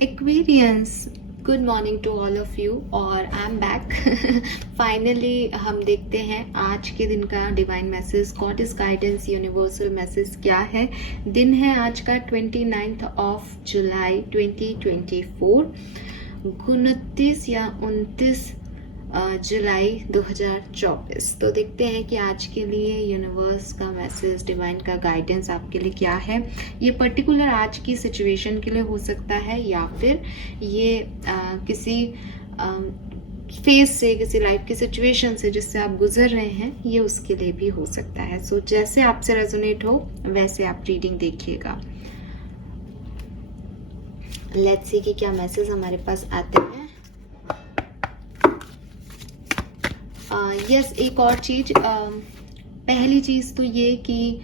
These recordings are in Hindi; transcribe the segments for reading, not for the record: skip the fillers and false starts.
Aquarians, good morning to all of you और आई एम बैक। फाइनली हम देखते हैं आज के दिन का divine message, God is guidance, universal message क्या है। दिन है आज का 29 ऑफ जुलाई 2024, 29 या 29 जुलाई 2024। तो देखते हैं कि आज के लिए यूनिवर्स का मैसेज, डिवाइन का गाइडेंस आपके लिए क्या है। ये पर्टिकुलर आज की सिचुएशन के लिए हो सकता है या फिर ये किसी फेज से, किसी लाइफ की सिचुएशन से जिससे आप गुजर रहे हैं, ये उसके लिए भी हो सकता है। सो जैसे आपसे रेजोनेट हो वैसे आप रीडिंग देखिएगा। लेट्स सी कि क्या मैसेज हमारे पास आते हैं। यस, एक और चीज, पहली चीज तो ये कि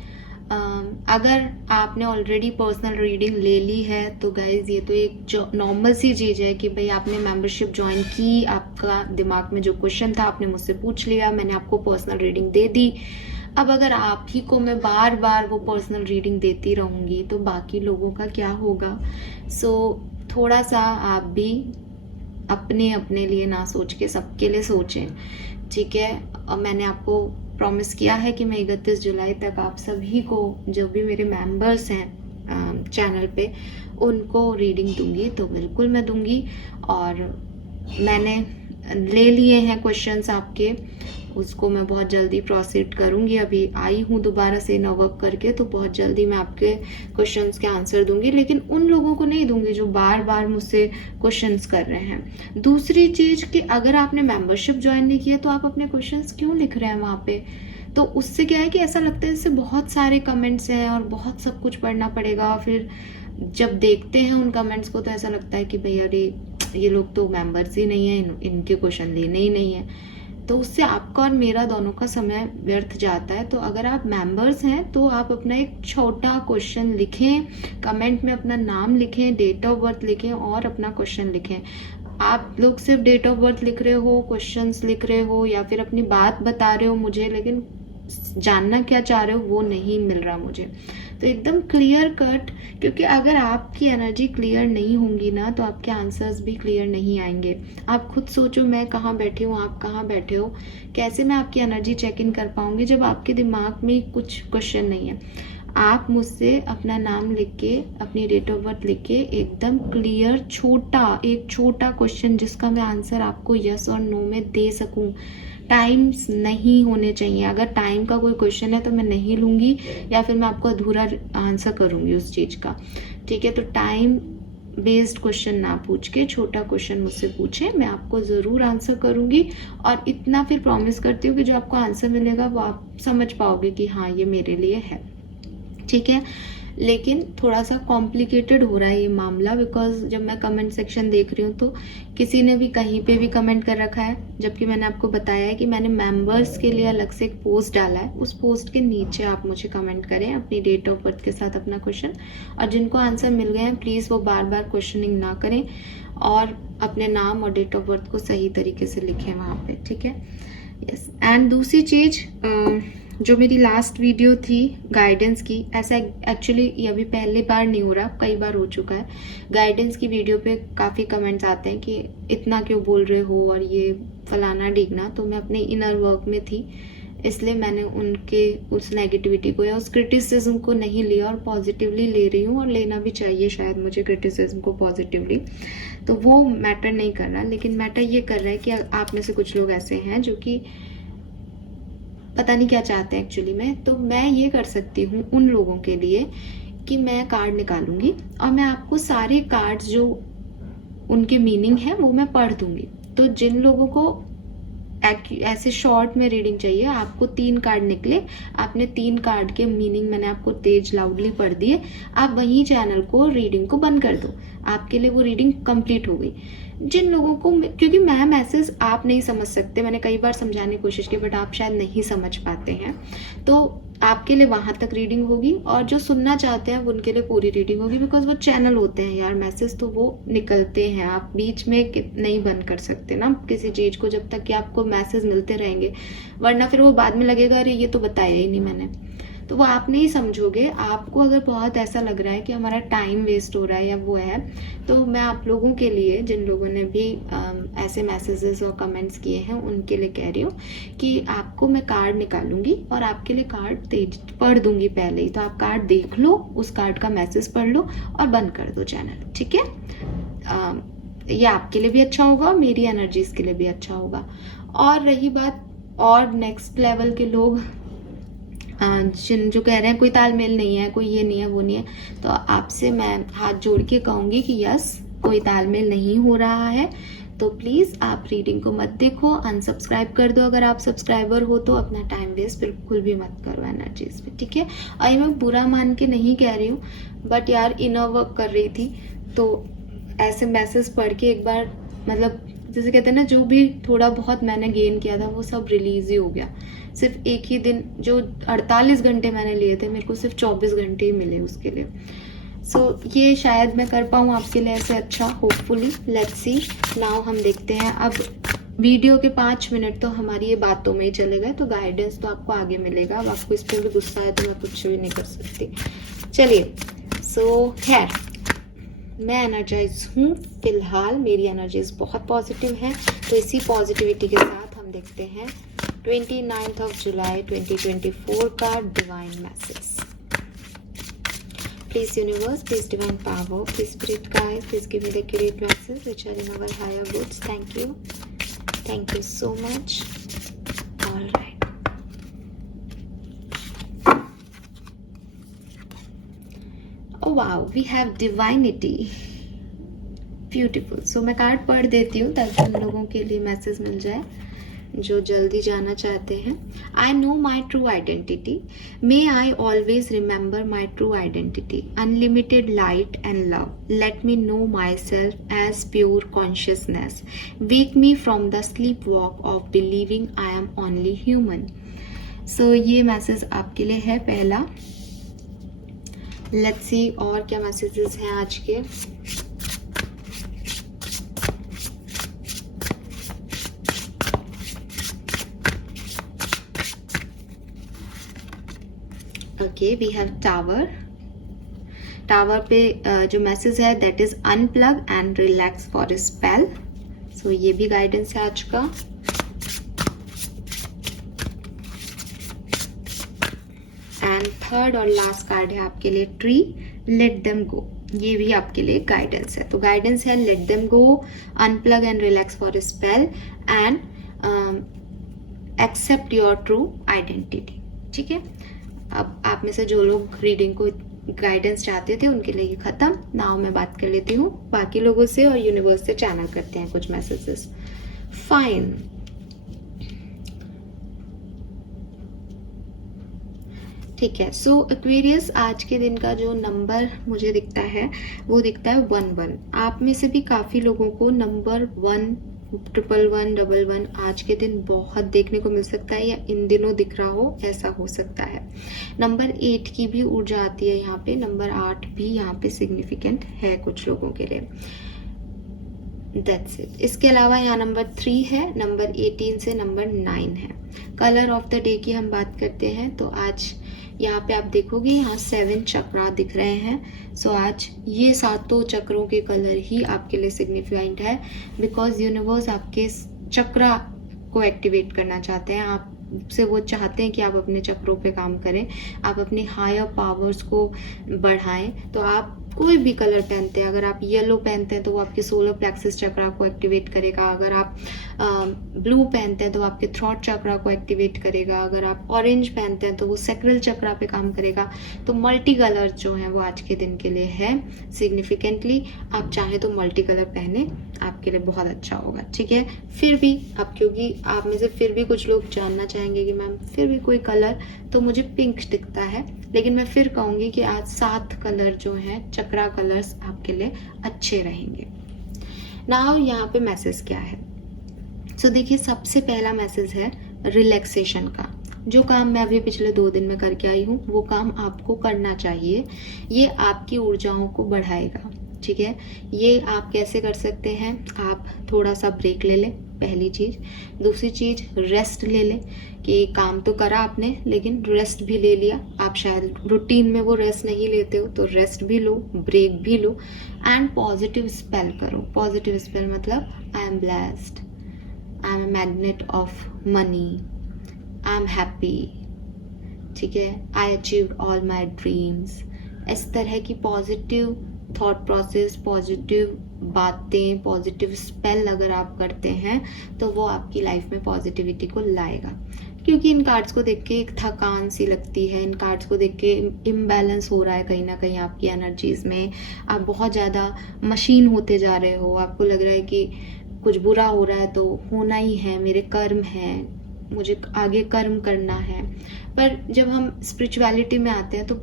अगर आपने ऑलरेडी पर्सनल रीडिंग ले ली है तो गाइज ये तो एक नॉर्मल सी चीज है कि भाई आपने मेंबरशिप ज्वाइन की, आपका दिमाग में जो क्वेश्चन था आपने मुझसे पूछ लिया, मैंने आपको पर्सनल रीडिंग दे दी। अब अगर आप ही को मैं बार बार वो पर्सनल रीडिंग देती रहूंगी तो बाकी लोगों का क्या होगा। सो थोड़ा सा आप भी अपने अपने लिए ना सोच के सबके लिए सोचें, ठीक है। और मैंने आपको प्रॉमिस किया है कि मैं 31 जुलाई तक आप सभी को, जो भी मेरे मेंबर्स हैं चैनल पे, उनको रीडिंग दूंगी, तो बिल्कुल मैं दूंगी। और मैंने ले लिए हैं क्वेश्चंस आपके, उसको मैं बहुत जल्दी प्रोसीड करूंगी। अभी आई हूँ दोबारा से वर्क करके, तो बहुत जल्दी मैं आपके क्वेश्चंस के आंसर दूंगी, लेकिन उन लोगों को नहीं दूंगी जो बार बार मुझसे क्वेश्चंस कर रहे हैं। दूसरी चीज कि अगर आपने मेंबरशिप ज्वाइन नहीं किया तो आप अपने क्वेश्चंस क्यों लिख रहे हैं वहां पे। तो उससे क्या है कि ऐसा लगता है जैसे बहुत सारे कमेंट्स हैं और बहुत सब कुछ पढ़ना पड़ेगा। फिर जब देखते हैं उन कमेंट्स को तो ऐसा लगता है कि भाई अरे ये लोग तो मेंबर्स ही नहीं है, इनके क्वेश्चन लेने ही नहीं है। तो उससे आपका और मेरा दोनों का समय व्यर्थ जाता है। तो अगर आप मेंबर्स हैं तो आप अपना एक छोटा क्वेश्चन लिखें, कमेंट में अपना नाम लिखें, डेट ऑफ बर्थ लिखें और अपना क्वेश्चन लिखें। आप लोग सिर्फ डेट ऑफ बर्थ लिख रहे हो, क्वेश्चंस लिख रहे हो या फिर अपनी बात बता रहे हो मुझे, लेकिन जानना क्या चाह रहे हो वो नहीं मिल रहा मुझे। तो एकदम क्लियर कट, क्योंकि अगर आपकी एनर्जी क्लियर नहीं होंगी ना तो आपके आंसर्स भी क्लियर नहीं आएंगे। आप खुद सोचो, मैं कहाँ बैठी हूँ, आप कहाँ बैठे हो, कैसे मैं आपकी एनर्जी चेक इन कर पाऊंगी जब आपके दिमाग में कुछ क्वेश्चन नहीं है। आप मुझसे अपना नाम लिख के, अपनी डेट ऑफ बर्थ लिख के, एकदम क्लियर एक छोटा क्वेश्चन जिसका मैं आंसर आपको यस और नो में दे सकूं। टाइम्स नहीं होने चाहिए। अगर टाइम का कोई क्वेश्चन है तो मैं नहीं लूंगी या फिर मैं आपको अधूरा आंसर करूंगी उस चीज का, ठीक है। तो टाइम बेस्ड क्वेश्चन ना पूछ के छोटा क्वेश्चन मुझसे पूछे, मैं आपको जरूर आंसर करूंगी। और इतना फिर प्रॉमिस करती हूँ कि जो आपको आंसर मिलेगा वो आप समझ पाओगे कि हाँ ये मेरे लिए है, ठीक है। लेकिन थोड़ा सा कॉम्प्लिकेटेड हो रहा है ये मामला, बिकॉज जब मैं कमेंट सेक्शन देख रही हूँ तो किसी ने भी कहीं पे भी कमेंट कर रखा है, जबकि मैंने आपको बताया है कि मैंने मेंबर्स के लिए अलग से एक पोस्ट डाला है। उस पोस्ट के नीचे आप मुझे कमेंट करें अपनी डेट ऑफ बर्थ के साथ अपना क्वेश्चन, और जिनको आंसर मिल गए हैं प्लीज़ वो बार बार क्वेश्चनिंग ना करें और अपने नाम और डेट ऑफ बर्थ को सही तरीके से लिखें वहाँ पे, ठीक है। यस, एंड दूसरी चीज, जो मेरी लास्ट वीडियो थी गाइडेंस की, ऐसा एक्चुअली ये अभी पहली बार नहीं हो रहा, कई बार हो चुका है। गाइडेंस की वीडियो पे काफ़ी कमेंट्स आते हैं कि इतना क्यों बोल रहे हो और ये फलाना ढीगना। तो मैं अपने इनर वर्क में थी, इसलिए मैंने उनके उस नेगेटिविटी को या उस क्रिटिसिज्म को नहीं लिया और पॉजिटिवली ले रही हूँ, और लेना भी चाहिए शायद मुझे क्रिटिसिज्म को पॉजिटिवली। तो वो मैटर नहीं कर रहा, लेकिन मैटर ये कर रहा है कि आप में से कुछ लोग ऐसे हैं जो कि पता नहीं क्या चाहते हैं एक्चुअली में। तो मैं ये कर सकती हूँ उन लोगों के लिए कि मैं कार्ड निकालूंगी और मैं आपको सारे कार्ड्स जो उनके मीनिंग है वो मैं पढ़ दूंगी। तो जिन लोगों को ऐसे शॉर्ट में रीडिंग चाहिए, आपको 3 कार्ड निकले, आपने 3 कार्ड के मीनिंग मैंने आपको तेज लाउडली पढ़ दिए, आप वहीं चैनल को रीडिंग को बंद कर दो, आपके लिए वो रीडिंग कंप्लीट हो गई। जिन लोगों को, क्योंकि मैं मैसेज आप नहीं समझ सकते, मैंने कई बार समझाने की कोशिश की बट आप शायद नहीं समझ पाते हैं, तो आपके लिए वहां तक रीडिंग होगी, और जो सुनना चाहते हैं उनके लिए पूरी रीडिंग होगी। बिकॉज वो चैनल होते हैं यार, मैसेज तो वो निकलते हैं, आप बीच में नहीं बंद कर सकते ना किसी चीज को जब तक कि आपको मैसेज मिलते रहेंगे, वरना फिर वो बाद में लगेगा अरे ये तो बताया ही नहीं मैंने। तो वो आप नहीं समझोगे। आपको अगर बहुत ऐसा लग रहा है कि हमारा टाइम वेस्ट हो रहा है या वो है, तो मैं आप लोगों के लिए, जिन लोगों ने भी ऐसे मैसेजेस और कमेंट्स किए हैं, उनके लिए कह रही हूँ कि आपको मैं कार्ड निकालूंगी और आपके लिए कार्ड पढ़ दूंगी पहले ही। तो आप कार्ड देख लो, उस कार्ड का मैसेज पढ़ लो और बंद कर दो चैनल, ठीक है? ये आपके लिए भी अच्छा होगा और मेरी एनर्जीज के लिए भी अच्छा होगा। और रही बात और नेक्स्ट लेवल के लोग जो कह रहे हैं कोई तालमेल नहीं है, कोई ये नहीं है, वो नहीं है, तो आपसे मैं हाथ जोड़ के कहूँगी कि यस, कोई तालमेल नहीं हो रहा है, तो प्लीज़ आप रीडिंग को मत देखो, अनसब्सक्राइब कर दो। अगर आप सब्सक्राइबर हो तो अपना टाइम वेस्ट बिल्कुल भी मत करो एनर्जीज पे, ठीक है? और ये मैं बुरा मान के नहीं कह रही हूँ, बट यार इनर वर्क कर रही थी, तो ऐसे मैसेज पढ़ के एक बार, मतलब जैसे कहते हैं ना, जो भी थोड़ा बहुत मैंने गेन किया था वो सब रिलीज ही हो गया। सिर्फ एक ही दिन, जो 48 घंटे मैंने लिए थे, मेरे को सिर्फ 24 घंटे ही मिले उसके लिए। सो ये शायद मैं कर पाऊँ आपके लिए ऐसे अच्छा, होपफुली, लेट्स सी। नाउ हम देखते हैं। अब वीडियो के 5 मिनट तो हमारी ये बातों में ही चले गए, तो गाइडेंस तो आपको आगे मिलेगा। अब आपको इस पर भी गुस्सा है तो मैं कुछ भी नहीं कर सकती। चलिए, सो खैर, मैं एनर्जाइज हूँ फिलहाल, मेरी एनर्जीज बहुत पॉजिटिव हैं, तो इसी पॉजिटिविटी के साथ हम देखते हैं 29 जुलाई 2024 का divine message. Please universe, please divine power, please spirit guide, please give me the accurate message which are in our higher goods. Thank you so much. Alright, oh wow, we have divinity, beautiful। so मैं कार्ड पढ़ देती हूँ ताकि उन लोगों के लिए मैसेज मिल जाए जो जल्दी जाना चाहते हैं। I know my true identity, may I always remember my true identity, unlimited light and love, let me know myself as pure consciousness, wake me from the sleepwalk of believing I am only human। so ये मैसेज आपके लिए है पहला। लेट्स सी और क्या मैसेजेस हैं आज के। Okay, we have tower. Tower पे जो मैसेज है that is unplug and relax for a spell. So ये भी गाइडेंस है आज का। एंड थर्ड और लास्ट कार्ड है आपके लिए ट्री, लेट देम गो। ये भी आपके लिए गाइडेंस है। तो गाइडेंस है let them go, unplug and relax for a spell and accept your true identity, ठीक है? अब आप में से जो लोग रीडिंग को गाइडेंस चाहते थे उनके लिए ये खत्म। नाउ मैं बात कर लेती हूँ बाकी लोगों से और यूनिवर्स से चैनल करते हैं कुछ मैसेजेस। फाइन, ठीक है। सो एक्वेरियस, आज के दिन का जो नंबर मुझे दिखता है वो दिखता है 11। आप में से भी काफी लोगों को नंबर 1, 1111, 11 आज के दिन बहुत देखने को मिल सकता है, या इन दिनों दिख रहा हो, ऐसा हो सकता है। नंबर 8 की भी ऊर्जा आती है यहाँ पे। नंबर 8 भी यहाँ पे सिग्निफिकेंट है कुछ लोगों के लिए। That's it। इसके अलावा यहाँ नंबर 3 है, नंबर 18 से नंबर 9 है। कलर ऑफ द डे की हम बात करते हैं तो आज यहाँ पे आप देखोगे यहाँ 7 चक्रा दिख रहे हैं। सो आज ये 7 चक्रों के कलर ही आपके लिए सिग्निफिकेंट है, बिकॉज यूनिवर्स आपके चक्रा को एक्टिवेट करना चाहते हैं। आपसे वो चाहते हैं कि आप अपने चक्रों पे काम करें, आप अपने हायर पावर्स को बढ़ाएं। तो आप कोई भी कलर पहनते हैं, अगर आप येलो पहनते हैं तो वो आपके सोलर प्लेक्सस चक्रा को एक्टिवेट करेगा। अगर आप ब्लू पहनते हैं तो आपके थ्रॉट चक्रा को एक्टिवेट करेगा। अगर आप ऑरेंज पहनते हैं तो वो सैक्रल चक्रा पे काम करेगा। तो मल्टी कलर जो है वो आज के दिन के लिए है सिग्निफिकेंटली। आप चाहें तो मल्टी कलर पहने, आपके लिए बहुत अच्छा होगा, ठीक है? फिर भी आप, क्योंकि आप में से फिर भी कुछ लोग जानना चाहेंगे कि मैम फिर भी कोई कलर, तो मुझे पिंक दिखता है, लेकिन मैं फिर कहूंगी कि आज 7 कलर जो हैं चक्रा कलर्स आपके लिए अच्छे रहेंगे। नाउ यहाँ पे मैसेज क्या है? सो देखिए, सबसे पहला मैसेज है रिलैक्सेशन का। जो काम मैं अभी पिछले 2 दिन में करके आई हूँ वो काम आपको करना चाहिए। ये आपकी ऊर्जाओं को बढ़ाएगा, ठीक है? ये आप कैसे कर सकते हैं? आप थोड़ा सा ब्रेक ले लें, पहली चीज़। दूसरी चीज़, रेस्ट ले लें कि काम तो करा आपने लेकिन रेस्ट भी ले लिया। आप शायद रूटीन में वो रेस्ट नहीं लेते हो तो रेस्ट भी लो, ब्रेक भी लो। एंड पॉजिटिव स्पेल करो। पॉजिटिव स्पेल मतलब I am blessed, I am a magnet of money, I am happy, ठीक है, I achieved all my dreams. इस तरह की पॉजिटिव थॉट प्रोसेस, पॉजिटिव बातें, पॉजिटिव स्पेल अगर आप करते हैं तो वो आपकी लाइफ में पॉजिटिविटी को लाएगा। क्योंकि इन कार्ड्स को देख के एक थकान सी लगती है, इन कार्ड्स को देख के इम्बैलेंस हो रहा है कहीं ना कहीं आपकी एनर्जीज में। आप बहुत ज़्यादा मशीन होते जा रहे हो, आपको लग रहा है कि कुछ बुरा हो रहा है तो होना ही है, मेरे कर्म हैं, मुझे आगे कर्म करना है। पर जब हम स्पिरिचुअलिटी में आते हैं तो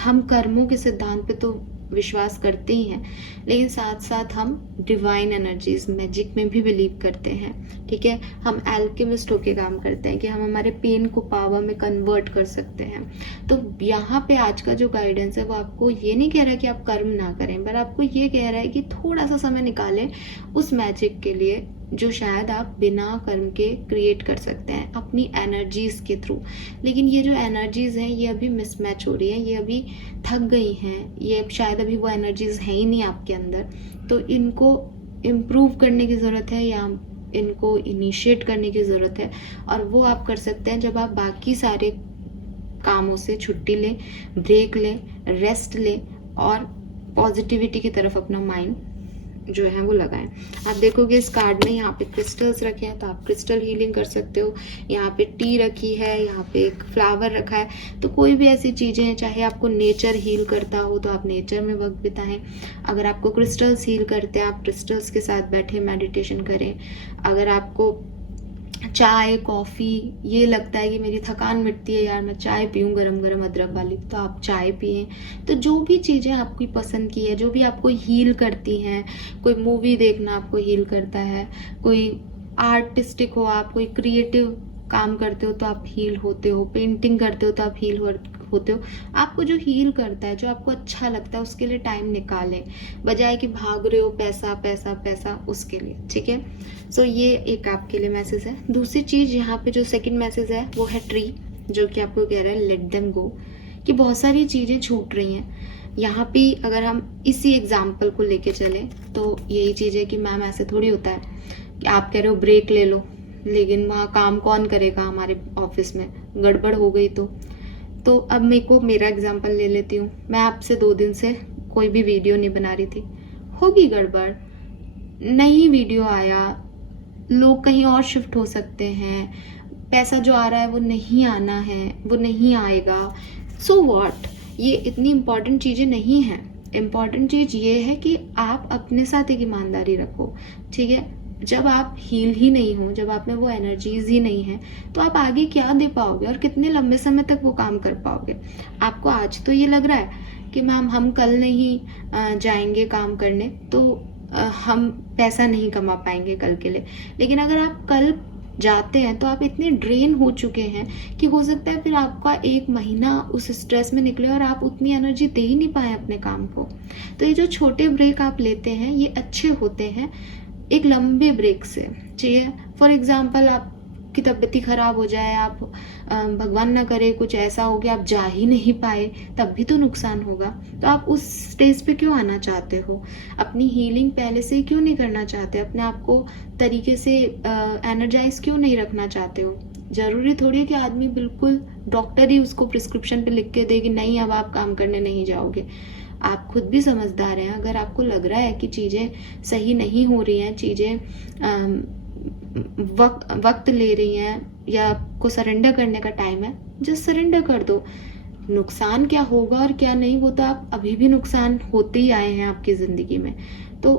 हम कर्मों के सिद्धांत पे तो विश्वास करते ही हैं, लेकिन साथ साथ हम डिवाइन एनर्जीज, मैजिक में भी बिलीव करते हैं, ठीक है। हम एल्केमिस्ट होके काम करते हैं कि हम हमारे पेन को पावर में कन्वर्ट कर सकते हैं। तो यहाँ पे आज का जो गाइडेंस है वो आपको ये नहीं कह रहा है कि आप कर्म ना करें, पर आपको ये कह रहा है कि थोड़ा सा समय निकालें उस मैजिक के लिए जो शायद आप बिना कर्म के क्रिएट कर सकते हैं अपनी एनर्जीज के थ्रू। लेकिन ये जो एनर्जीज हैं ये अभी मिसमैच हो रही है, ये अभी थक गई हैं, ये शायद अभी वो एनर्जीज है ही नहीं आपके अंदर। तो इनको इम्प्रूव करने की ज़रूरत है या इनको इनिशिएट करने की ज़रूरत है। और वो आप कर सकते हैं जब आप बाकी सारे कामों से छुट्टी लें, ब्रेक लें, रेस्ट लें और पॉजिटिविटी की तरफ अपना माइंड जो है वो लगाएं। आप देखोगे इस कार्ड में यहाँ पे क्रिस्टल्स रखे हैं तो आप क्रिस्टल हीलिंग कर सकते हो। यहाँ पे टी रखी है, यहाँ पे एक फ्लावर रखा है। तो कोई भी ऐसी चीज़ें हैं, चाहे आपको नेचर हील करता हो तो आप नेचर में वक्त बिताएं। अगर आपको क्रिस्टल्स हील करते हैं आप क्रिस्टल्स के साथ बैठे मेडिटेशन करें। अगर आपको चाय, कॉफ़ी ये लगता है कि मेरी थकान मिटती है यार, मैं चाय पीऊँ गरम गरम अदरक वाली, तो आप चाय पिएं। तो जो भी चीज़ें आपकी पसंद की है, जो भी आपको हील करती हैं, कोई मूवी देखना आपको हील करता है, कोई आर्टिस्टिक हो, आप कोई क्रिएटिव काम करते हो तो आप हील होते हो, पेंटिंग करते हो तो आप हील होते हो। आपको जो हील करता है, जो आपको अच्छा लगता है उसके लिए टाइम निकालें, बजाय कि भाग रहे हो पैसा पैसा पैसा उसके लिए, ठीक है। सो ये एक आपके लिए मैसेज है। दूसरी चीज़ यहाँ पे जो सेकंड मैसेज है वो है ट्री, जो कि आपको कह रहा है लेट देम गो, कि बहुत सारी चीज़ें छूट रही हैं। यहाँ पे अगर हम इसी एग्जाम्पल को लेके चलें तो यही चीज़ है कि मैम ऐसे थोड़ी होता है कि आप कह रहे हो ब्रेक ले लो, लेकिन वहाँ काम कौन करेगा, हमारे ऑफिस में गड़बड़ हो गई तो अब मेरे को मेरा एग्जांपल ले लेती हूँ। मैं आपसे 2 दिन से कोई भी वीडियो नहीं बना रही थी, होगी गड़बड़, नहीं वीडियो आया, लोग कहीं और शिफ्ट हो सकते हैं, पैसा जो आ रहा है वो नहीं आना है, वो नहीं आएगा, सो व्हाट। ये इतनी इम्पॉर्टेंट चीज़ें नहीं हैं। इम्पॉर्टेंट चीज़ ये है कि आप अपने साथ एक ईमानदारी रखो, ठीक है। जब आप हील ही नहीं हो, जब आप में वो एनर्जीज ही नहीं है, तो आप आगे क्या दे पाओगे और कितने लंबे समय तक वो काम कर पाओगे। आपको आज तो ये लग रहा है कि मैम हम कल नहीं जाएंगे काम करने तो हम पैसा नहीं कमा पाएंगे कल के लिए, लेकिन अगर आप कल जाते हैं तो आप इतने ड्रेन हो चुके हैं कि हो सकता है फिर आपका 1 महीना उस स्ट्रेस में निकले और आप उतनी एनर्जी दे ही नहीं पाए अपने काम को। तो ये जो छोटे ब्रेक आप लेते हैं ये अच्छे होते हैं एक लंबे ब्रेक से, चाहिए। फॉर एग्जाम्पल आपकी तबीयत खराब हो जाए, आप भगवान ना करे कुछ ऐसा हो कि आप जा ही नहीं पाए, तब भी तो नुकसान होगा। तो आप उस स्टेज पे क्यों आना चाहते हो? अपनी हीलिंग पहले से क्यों नहीं करना चाहते? अपने आप को तरीके से एनर्जाइज क्यों नहीं रखना चाहते हो? जरूरी थोड़ी है कि आदमी बिल्कुल डॉक्टर ही उसको प्रिस्क्रिप्शन पे लिख के दे कि नहीं अब आप काम करने नहीं जाओगे। आप खुद भी समझदार हैं। अगर आपको लग रहा है कि चीज़ें सही नहीं हो रही हैं, चीज़ें वक्त ले रही हैं या आपको सरेंडर करने का टाइम है, जस्ट सरेंडर कर दो। नुकसान क्या होगा और क्या नहीं वो तो आप अभी भी नुकसान होते ही आए हैं आपकी ज़िंदगी में। तो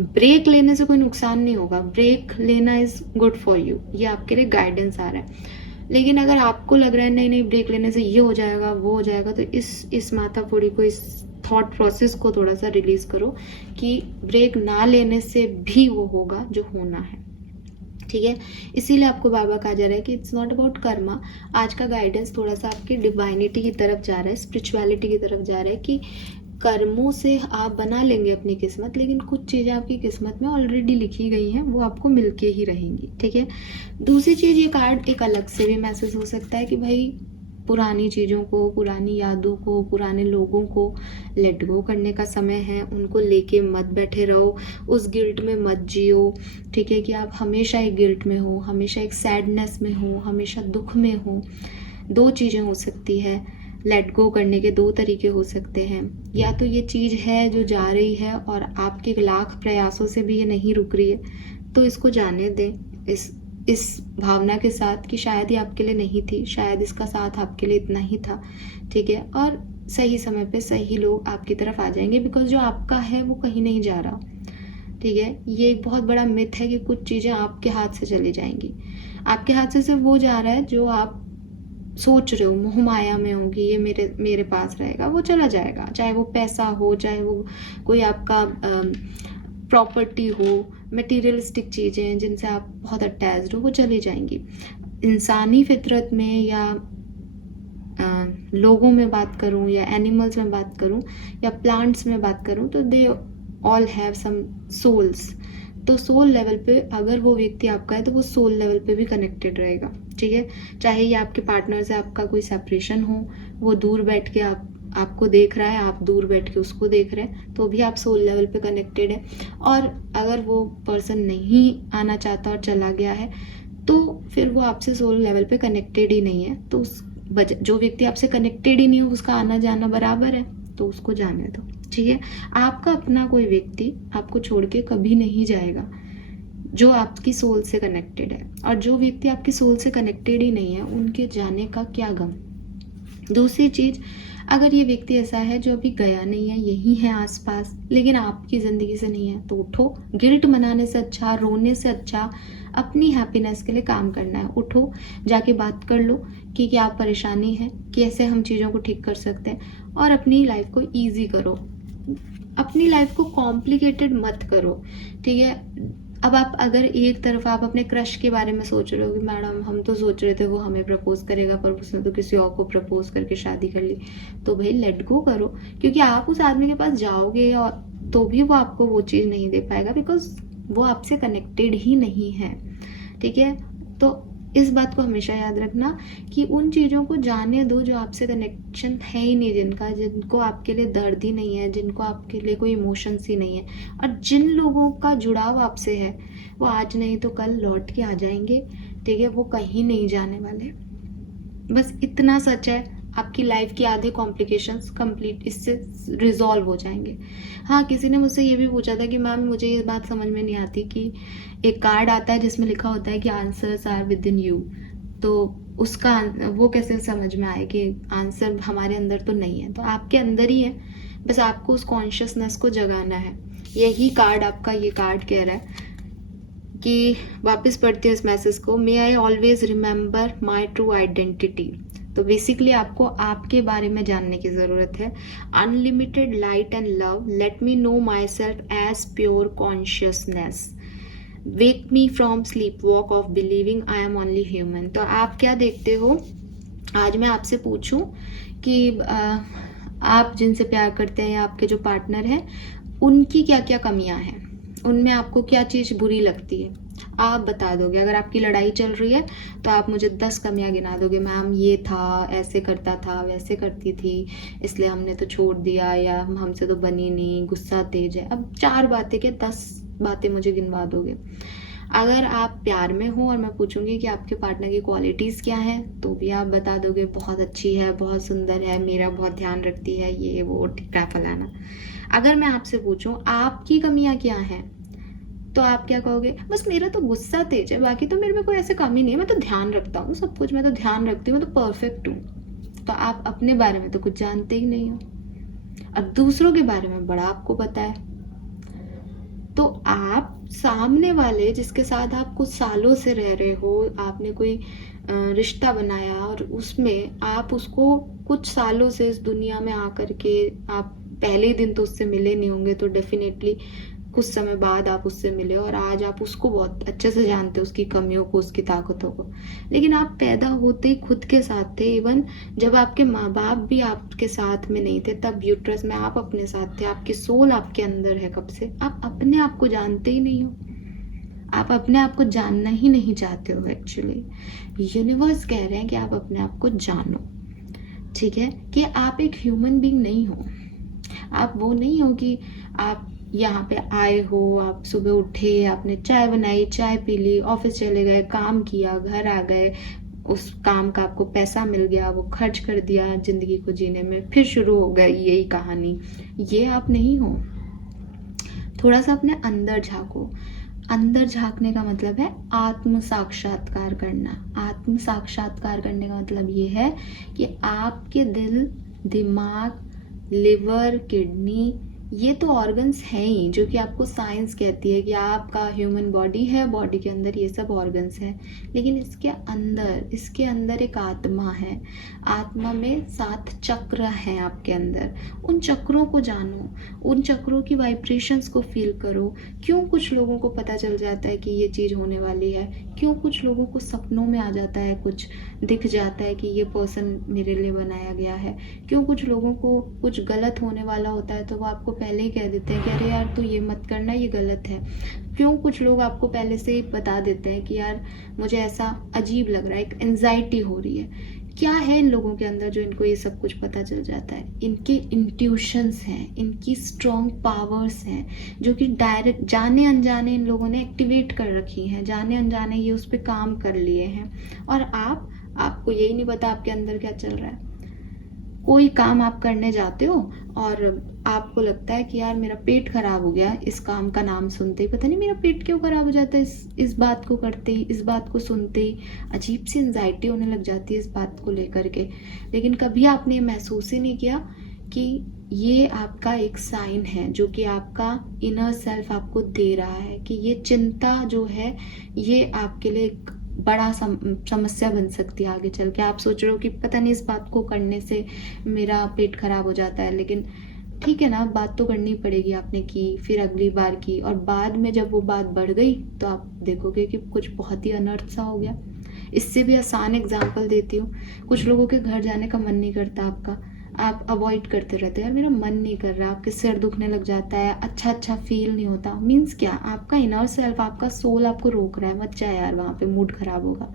ब्रेक लेने से कोई नुकसान नहीं होगा, ब्रेक लेना इज़ गुड फॉर यू, ये आपके लिए गाइडेंस आ रहा है। लेकिन अगर आपको लग रहा है नहीं नहीं ब्रेक लेने से ये हो जाएगा वो हो जाएगा, तो इस माथाफोड़ी को, इस थॉट प्रोसेस को थोड़ा सा रिलीज करो कि ब्रेक ना लेने से भी वो होगा जो होना है, ठीक है। इसीलिए आपको बार बार कहा जा रहा है कि इट्स नॉट अबाउट कर्मा। आज का गाइडेंस थोड़ा सा आपकी डिवाइनिटी की तरफ जा रहा है, स्पिरिचुअलिटी की तरफ जा रहा है कि कर्मों से आप बना लेंगे अपनी किस्मत, लेकिन कुछ चीज़ें आपकी किस्मत में ऑलरेडी लिखी गई हैं, वो आपको मिलके ही रहेंगी, ठीक है। दूसरी चीज़, ये कार्ड एक अलग से भी मैसेज हो सकता है कि भाई पुरानी चीज़ों को, पुरानी यादों को, पुराने लोगों को लेट गो करने का समय है। उनको लेके मत बैठे रहो, उस गिल्ट में मत जियो, ठीक है, कि आप हमेशा एक गिल्ट में हो, हमेशा एक सैडनेस में हो, हमेशा दुख में हो। दो चीज़ें हो सकती है, लेट गो करने के दो तरीके हो सकते हैं। या तो ये चीज़ है जो जा रही है और आपके लाख प्रयासों से भी ये नहीं रुक रही है, तो इसको जाने दें इस भावना के साथ कि शायद ये आपके लिए नहीं थी, शायद इसका साथ आपके लिए इतना ही था, ठीक है। और सही समय पे सही लोग आपकी तरफ आ जाएंगे, बिकॉज जो आपका है वो कहीं नहीं जा रहा, ठीक है। ये एक बहुत बड़ा मिथ है कि कुछ चीज़ें आपके हाथ से चली जाएंगी। आपके हाथ से सिर्फ वो जा रहा है जो आप सोच रहे हो, मोह माया में हो कि ये मेरे पास रहेगा, वो चला जाएगा। चाहे वो पैसा हो, चाहे वो कोई आपका प्रॉपर्टी हो, मटेरियलिस्टिक चीज़ें हैं जिनसे आप बहुत अटैच्ड हो, वो चली जाएंगी। इंसानी फितरत में या लोगों में बात करूं या एनिमल्स में बात करूं या प्लांट्स में बात करूं, तो they all have some souls. तो सोल लेवल पे अगर वो व्यक्ति आपका है तो वो सोल लेवल पे भी कनेक्टेड रहेगा, ठीक है। चाहे ये आपके पार्टनर से आपका कोई सेपरेशन हो, वो दूर बैठ के आपको देख रहा है, आप दूर बैठ के उसको देख रहे हैं, तो भी आप सोल लेवल पे कनेक्टेड है। और अगर वो पर्सन नहीं आना चाहता और चला गया है, तो फिर वो आपसे सोल लेवल पे कनेक्टेड ही नहीं है। तो जो व्यक्ति आपसे कनेक्टेड ही नहीं हो, उसका आना जाना बराबर है, तो उसको जाने दो, ठीक है। आपका अपना कोई व्यक्ति आपको छोड़ के कभी नहीं जाएगा जो आपकी सोल से कनेक्टेड है, और जो व्यक्ति आपकी सोल से कनेक्टेड ही नहीं है, उनके जाने का क्या गम। दूसरी चीज़, अगर ये व्यक्ति ऐसा है जो अभी गया नहीं है, यही है आसपास, लेकिन आपकी ज़िंदगी से नहीं है, तो उठो। गिल्ट मनाने से अच्छा, रोने से अच्छा अपनी हैप्पीनेस के लिए काम करना है। उठो, जाके बात कर लो कि क्या परेशानी है, कैसे हम चीज़ों को ठीक कर सकते हैं, और अपनी लाइफ को ईजी करो, अपनी लाइफ को कॉम्प्लिकेटेड मत करो, ठीक है। अब आप अगर एक तरफ आप अपने क्रश के बारे में सोच रहे हो कि मैडम हम तो सोच रहे थे वो हमें प्रपोज करेगा, पर उसने तो किसी और को प्रपोज करके शादी कर ली, तो भाई लेट गो करो, क्योंकि आप उस आदमी के पास जाओगे और तो भी वो आपको वो चीज़ नहीं दे पाएगा, बिकॉज वो आपसे कनेक्टेड ही नहीं है, ठीक है। तो इस बात को हमेशा याद रखना कि उन चीज़ों को जाने दो जो आपसे कनेक्शन है ही नहीं, जिनको आपके लिए दर्द ही नहीं है, जिनको आपके लिए कोई इमोशंस ही नहीं है। और जिन लोगों का जुड़ाव आपसे है वो आज नहीं तो कल लौट के आ जाएंगे, ठीक है। वो कहीं नहीं जाने वाले, बस इतना सच है। आपकी लाइफ की आधे कॉम्प्लिकेशंस कंप्लीट इससे रिजॉल्व हो जाएंगे। हाँ, किसी ने मुझसे ये भी पूछा था कि मैम मुझे ये बात समझ में नहीं आती कि एक कार्ड आता है जिसमें लिखा होता है कि answers are within you, तो उसका वो कैसे समझ में आए कि आंसर हमारे अंदर तो नहीं है। तो आपके अंदर ही है, बस आपको उस कॉन्शियसनेस को जगाना है। यही कार्ड आपका ये कार्ड कह रहा है कि, वापस पढ़ते हैं इस मैसेज को, may I always remember my true identity. तो बेसिकली आपको आपके बारे में जानने की ज़रूरत है। Unlimited light and love, let me know my self as pure consciousness, wake me from sleep walk of believing I am only human. तो आप क्या देखते हो, आज मैं आपसे पूछूं कि आप जिनसे प्यार करते हैं या आपके जो पार्टनर हैं, उनकी क्या क्या कमियां हैं, उनमें आपको क्या चीज़ बुरी लगती है, आप बता दोगे। अगर आपकी लड़ाई चल रही है तो आप मुझे 10 कमियां गिना दोगे, मैम ये था, ऐसे करता था, वैसे करती थी, इसलिए हमने तो छोड़ दिया, या हमसे तो बनी नहीं, गुस्सा तेज है। अब 4 बातें क्या 10 बातें मुझे गिनवा दोगे। अगर आप प्यार में हो और मैं पूछूंगी कि आपके पार्टनर की क्वालिटीज़ क्या हैं, तो भी आप बता दोगे बहुत अच्छी है, बहुत सुंदर है, मेरा बहुत ध्यान रखती है, ये वो टिक्का फलाना। अगर मैं आपसे पूछूं आपकी कमियां क्या हैं, तो आप क्या कहोगे, बस मेरा तो गुस्सा तेज है, बाकी तो मेरे में कोई ऐसे कमी नहीं है, मैं तो ध्यान रखता हूँ सब कुछ, मैं तो ध्यान रखती हूँ, मैं तो परफेक्ट हूँ। तो आप अपने बारे में तो कुछ जानते ही नहीं हो, अब दूसरों के बारे में बड़ा आपको पता है। तो आप सामने वाले जिसके साथ आप कुछ सालों से रह रहे हो, आपने कोई रिश्ता बनाया और उसमें आप उसको कुछ सालों से इस दुनिया में आकर के आप पहले दिन तो उससे मिले नहीं होंगे, तो डेफिनेटली कुछ समय बाद आप उससे मिले और आज आप उसको बहुत अच्छे से जानते हो, उसकी कमियों को, उसकी ताकतों को। लेकिन आप पैदा होते ही खुद के साथ थे। इवन जब आपके माँ बाप भी आपके साथ में नहीं थे, तब यूट्रस में आप अपने साथ थे। आपकी सोल आपके अंदर है कब से। आप अपने आप को जानते ही नहीं हो, आप अपने आप को जानना ही नहीं चाहते हो। एक्चुअली यूनिवर्स कह रहे हैं कि आप अपने आप को जानो, ठीक है, कि आप एक ह्यूमन बीइंग नहीं हो। आप वो नहीं हो कि आप यहाँ पे आए हो, आप सुबह उठे, आपने चाय बनाई, चाय पी ली, ऑफिस चले गए, काम किया, घर आ गए, उस काम का आपको पैसा मिल गया, वो खर्च कर दिया जिंदगी को जीने में, फिर शुरू हो गई यही कहानी। ये आप नहीं हो। थोड़ा सा अपने अंदर झांको। अंदर झांकने का मतलब है आत्म साक्षात्कार करना। आत्म साक्षात्कार करने का मतलब ये है कि आपके दिल, दिमाग, लिवर, किडनी, ये तो ऑर्गन्स हैं ही, जो कि आपको साइंस कहती है कि आपका ह्यूमन बॉडी है, बॉडी के अंदर ये सब ऑर्गन्स हैं। लेकिन इसके अंदर एक आत्मा है। आत्मा में 7 चक्र हैं आपके अंदर। उन चक्रों को जानो, उन चक्रों की वाइब्रेशंस को फील करो। क्यों कुछ लोगों को पता चल जाता है कि ये चीज़ होने वाली है, क्यों कुछ लोगों को सपनों में आ जाता है, कुछ दिख जाता है कि ये पर्सन मेरे लिए बनाया गया है, क्यों कुछ लोगों को कुछ गलत होने वाला होता है तो वो आपको पहले ही कह देते हैं कि अरे यार तू ये मत करना, ये गलत है। क्यों कुछ लोग आपको पहले से ही बता देते हैं कि यार मुझे ऐसा अजीब लग रहा है, एक एंजाइटी हो रही है। क्या है इन लोगों के अंदर जो इनको ये सब कुछ पता चल जाता है? इनके इंट्यूशंस हैं, इनकी स्ट्रॉन्ग पावर्स हैं, जो कि डायरेक्ट जाने अनजाने इन लोगों ने एक्टिवेट कर रखी हैं, जाने अनजाने ये उस पर काम कर लिए हैं। और आपको यही नहीं पता आपके अंदर क्या चल रहा है। कोई काम आप करने जाते हो और आपको लगता है कि यार मेरा पेट खराब हो गया, इस काम का नाम सुनते ही पता नहीं मेरा पेट क्यों खराब हो जाता है, इस बात को करते ही, इस बात को सुनते ही अजीब सी एंजाइटी होने लग जाती है इस बात को लेकर के। लेकिन कभी आपने महसूस ही नहीं किया कि ये आपका एक साइन है जो कि आपका इनर सेल्फ आपको दे रहा है कि ये चिंता जो है ये आपके लिए एक बड़ा समस्या बन सकती है आगे चल के। आप सोच रहे हो कि पता नहीं इस बात को करने से मेरा पेट खराब हो जाता है, लेकिन ठीक है ना, बात तो करनी पड़ेगी। आपने की, फिर अगली बार की, और बाद में जब वो बात बढ़ गई तो आप देखोगे कि कुछ बहुत ही अनर्थ सा हो गया। इससे भी आसान एग्जाम्पल देती हूँ। कुछ लोगों के घर जाने का मन नहीं करता आपका, आप अवॉइड करते रहते हैं, यार मेरा मन नहीं कर रहा, आपके सिर दुखने लग जाता है, अच्छा फील नहीं होता। मीन्स क्या? आपका इनर सेल्फ, आपका सोल आपको रोक रहा है, मत जा यार वहाँ पे, मूड खराब होगा।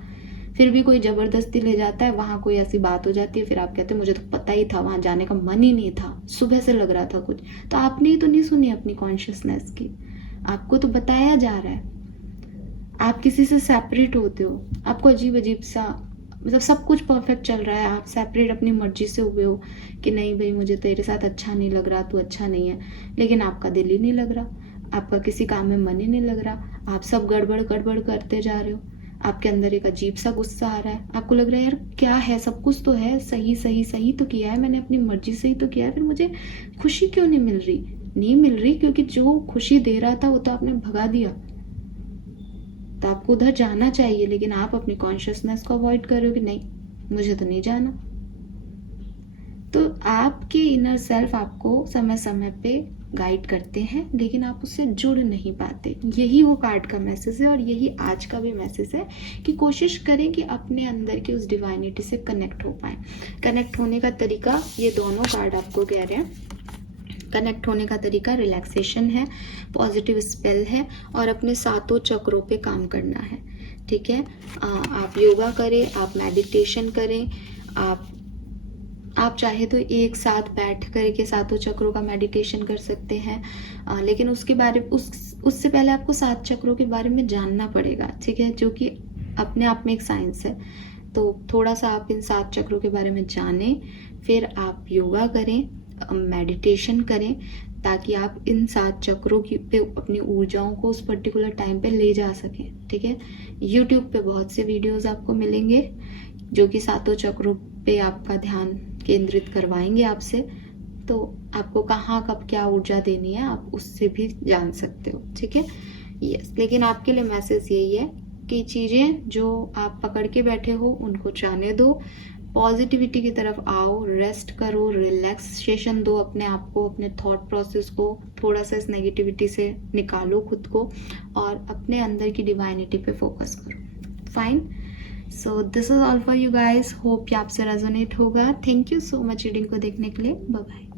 फिर भी कोई जबरदस्ती ले जाता है, वहाँ कोई ऐसी बात हो जाती है, फिर आप कहते हैं मुझे तो पता ही था, वहाँ जाने का मन ही नहीं था, सुबह से लग रहा था कुछ। तो आपने ही तो नहीं सुनी अपनी कॉन्शियसनेस की, आपको तो बताया जा रहा है। आप किसी से सेपरेट होते हो, आपको अजीब सा, मतलब सब कुछ परफेक्ट चल रहा है, आप सेपरेट अपनी मर्जी से हुए हो कि नहीं भाई मुझे तेरे साथ अच्छा नहीं लग रहा, तू अच्छा नहीं है, लेकिन आपका दिल ही नहीं लग रहा, आपका किसी काम में मन ही नहीं लग रहा, आप सब गड़बड़ करते जा रहे हो। आपके अंदर एक अजीब सा गुस्सा आ रहा है, आपको लग रहा है यार क्या है, सब कुछ तो है, सही तो किया है मैंने, अपनी मर्जी से ही तो किया है, फिर मुझे खुशी क्यों नहीं मिल रही? क्योंकि जो खुशी दे रहा था वो तो आपने भगा दिया। तो आपको उधर जाना चाहिए, लेकिन आप अपनी कॉन्शियसनेस को अवॉइड कर रहे हो कि नहीं मुझे तो नहीं जाना। तो आपके इनर सेल्फ आपको समय समय पे गाइड करते हैं, लेकिन आप उससे जुड़ नहीं पाते। यही वो कार्ड का मैसेज है और यही आज का भी मैसेज है कि कोशिश करें कि अपने अंदर की उस डिवाइनिटी से कनेक्ट हो पाए। कनेक्ट होने का तरीका, ये दोनों कार्ड आपको कह रहे हैं, कनेक्ट होने का तरीका रिलैक्सेशन है, पॉजिटिव स्पेल है और अपने 7 चक्रों पे काम करना है। ठीक है, आप योगा करें, आप मेडिटेशन करें, आप चाहे तो एक साथ बैठ करके 7 चक्रों का मेडिटेशन कर सकते हैं, लेकिन उससे पहले आपको 7 चक्रों के बारे में जानना पड़ेगा। ठीक है, जो कि अपने आप में एक साइंस है। तो थोड़ा सा आप इन 7 चक्रों के बारे में जानें, फिर आप योगा करें, मेडिटेशन करें, ताकि आप इन 7 चक्रों की पे अपनी ऊर्जाओं को उस पर्टिकुलर टाइम पे ले जा सकें। ठीक है, यूट्यूब पे बहुत से वीडियोस आपको मिलेंगे जो कि 7 चक्रों पे आपका ध्यान केंद्रित करवाएंगे आपसे। तो आपको कहाँ कब क्या ऊर्जा देनी है आप उससे भी जान सकते हो। ठीक है, यस। लेकिन आपके लिए मैसेज यही है कि चीज़ें जो आप पकड़ के बैठे हो उनको जाने दो, पॉजिटिविटी की तरफ आओ, रेस्ट करो, रिलैक्सेशन दो अपने आप को, अपने थॉट प्रोसेस को, थोड़ा सा इस नेगेटिविटी से निकालो खुद को और अपने अंदर की डिवाइनिटी पे फोकस करो। Fine, so this is all for you guys. Hope ये आपसे रेजोनेट होगा। Thank you so much reading को देखने के लिए। Bye bye.